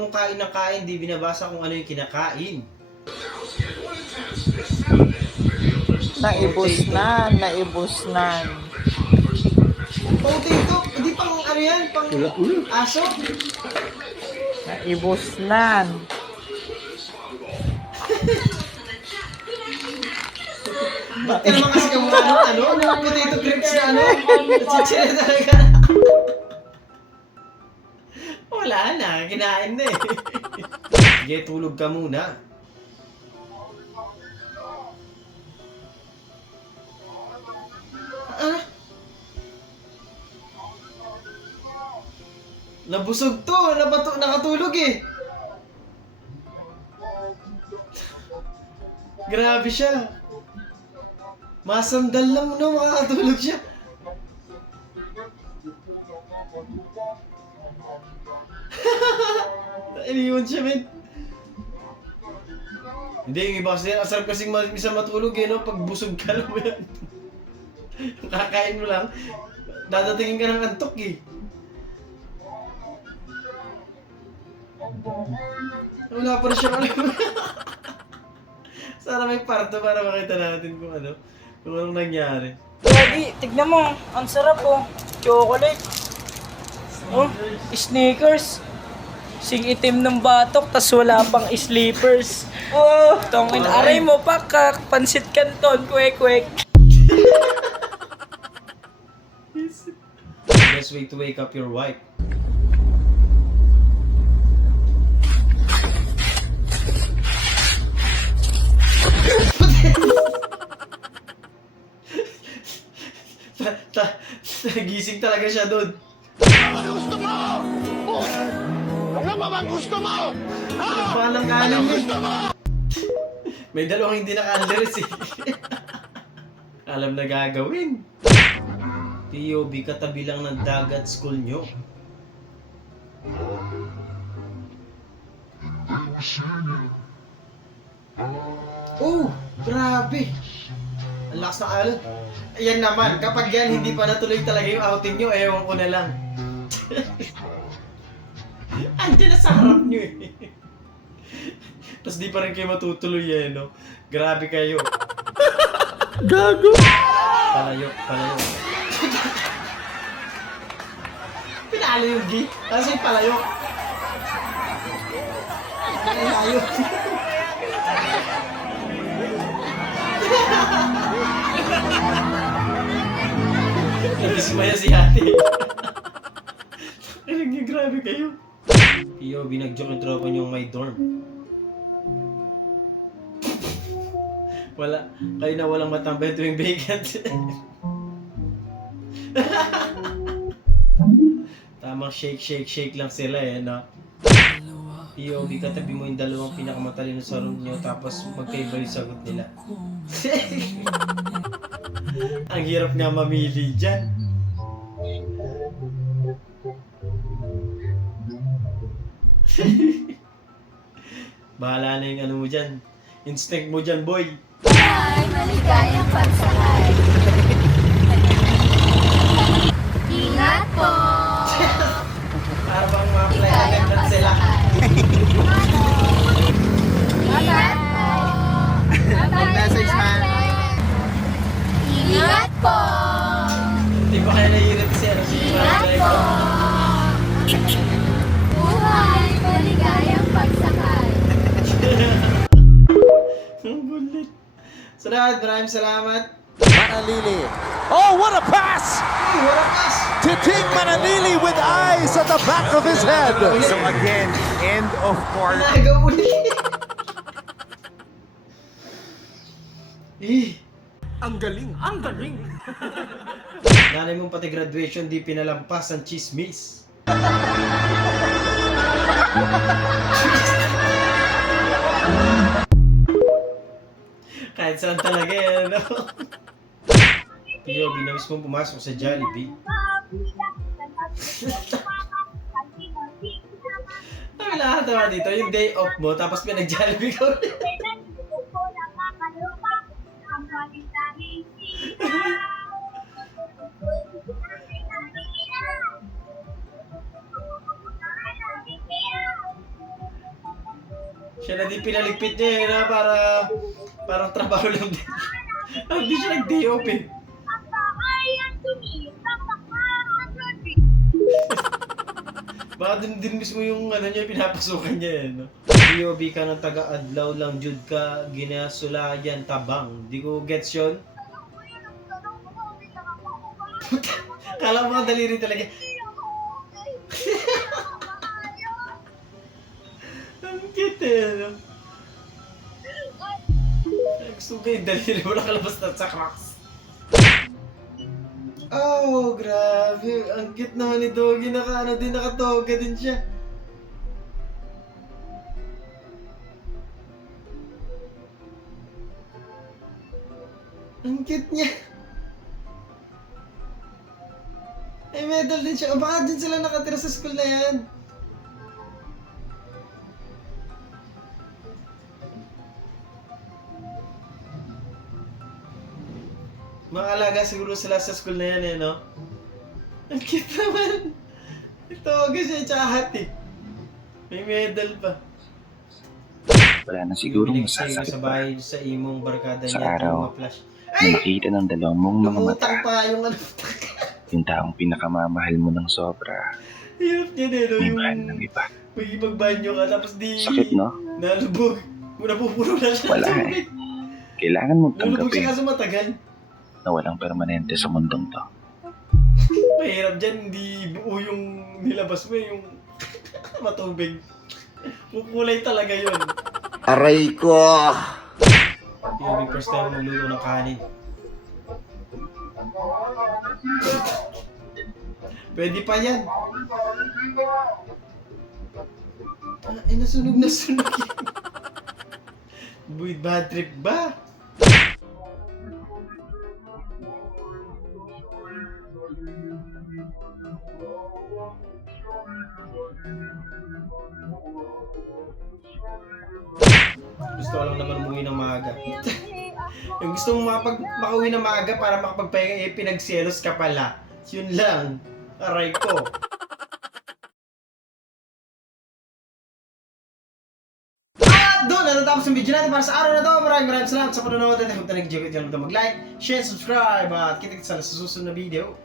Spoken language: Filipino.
mong kain ng kain, di binabasa kung ano yung kinakain. Naibusnan. Potato, hindi pang ano yan, pang aso. Naibusnan. Ba't ka naman kasi kamukha ng potato grips na nachichira talaga. Wala na, kinain na eh. Sige, tulog ka muna. Ah? Nabusog to, nakatulog eh. Grabe siya. Masandal lang no, makakatulog siya. Iniwan siya, men. Hindi, yung iba kasi, asarap kasing misa matulog eh, no? Pag busog ka lang mo yan. Kakain mo lang, dadatingin ka ng antok eh. Wala pa rin siya alam. Sana may parto para makita natin kung anong nangyari. Lagi, tignan mo. Ang sarap oh. Chocolate. Oh, Snickers. Sing itim ng batok, tas wala pang sleepers. Oh, tongin aray mo pa, pansit canton, kwek-kwek. Best way to wake up your wife. Gising talaga siya doon. Ano gusto mo? Ano ba bang gusto mo? Palang kanan yun. May dalawang hindi naka-address eh. Alam na gagawin. POV, katabi lang ng dagat school nyo. Oh, grabe. Ang lakas ng alon. Ayan naman, kapag yan hindi pa natuloy talaga yung outing nyo, ewan ko na lang. Andiyan na sa harap nyo eh. Tapos di pa rin kayo matutuloy eh, no? Grabe kayo. Gago! Palayo. Pinalo yung G. Kasi palayo. Palayo. Nabismaya si ate. Grabe kayo. Iyo, binagjoke yung tropa niyong may dorm. Wala, kayo na walang matambay tuwing vacant. Tamang shake lang sila eh, no? POV, katabi mo yung dalawang pinakamatalino sa room nyo, tapos magkaiba yung sagot nila. Ang hirap nga mamili dyan. Bahala na yung ano mo dyan. Instinct mo dyan, boy. Ay, maligayang pagsakay. Ingat po! Para bang mga flight attendant sila. Ingat po! Message man. Ingat po! Hindi pa kaya nahihirap si Ingat po! Buhay, maligayang pagsakay. Ang gulit. Salamat, maraming salamat. Manalili. Oh, what a pass! Ay, warakas! Titing Manalili with eyes at the back of his head. So again, end of quarter. Nagaw ulit. Ang galing. Nanay mong pati graduation di pinalampas ang chismis. Kahit saan talaga yan, no? POV na mismo pumasok sa Jollibee. Ang nakakatawa dito, yung day off mo, tapos pinag-Jollibee ka ulit. Siya na din pinaligpit niya yun ha, para parang trabaho lang din. Hindi siya nag-day off eh. Baka din mismo yung ano niya, pinapasukan niya eh. No? POV ka ng taga-adlaw lang, Jud ka, ginasulayan, tabang. Di ko gets yun. Kala mo ka daliri talaga. Ang cute eh. No? Gusto ko yung daliri, wala kalabas na sa cracks. Oh, grabe. Ang cute naman ni Doggy. Nakatoga din siya. Ang cute niya. May medal din siya. O baka din sila nakatira sa school na yan. Mga alaga siguro sila sa school na yan eh, no? Ang cute naman. Ito, kasi siya hati. May medal pa. Wala na siguro Pinagsayo masasakit sa pa bahay sa imong barkada sa niya. araw Flash. na makita ng dalawang mong mga mata Lumutang pa yung ano. yung taong pinakamamahal mo ng sobra, Hirap niya din, no? may Yung mahal ng iba. magibagbanyo ka tapos di... Sakit, no? Nalubog. Napupuno na siya. Wala eh. Kailangan mong Nalubog siya tanggapin kaso matagal. na walang permanente sa mundong to. Mahirap dyan, hindi buo yung nilabas mo, yung matubig. Kukulay talaga yun. Aray ko! Yung first time magluto ng kanin. Pwede pa yan. Nasunog yan. Buit bad trip ba? Gusto ko lang naman umuwi ng maaga. Yung gusto mong makauwi ng maaga para makapagpahinga, eh, pinagselos ka pala. Yun lang. Aray ko. At doon, natatapos ang video natin para sa araw na to. Maraming salamat sa panonood at huwag na nag-joke at mag-like, share, subscribe at kita-kita sa susunod na video.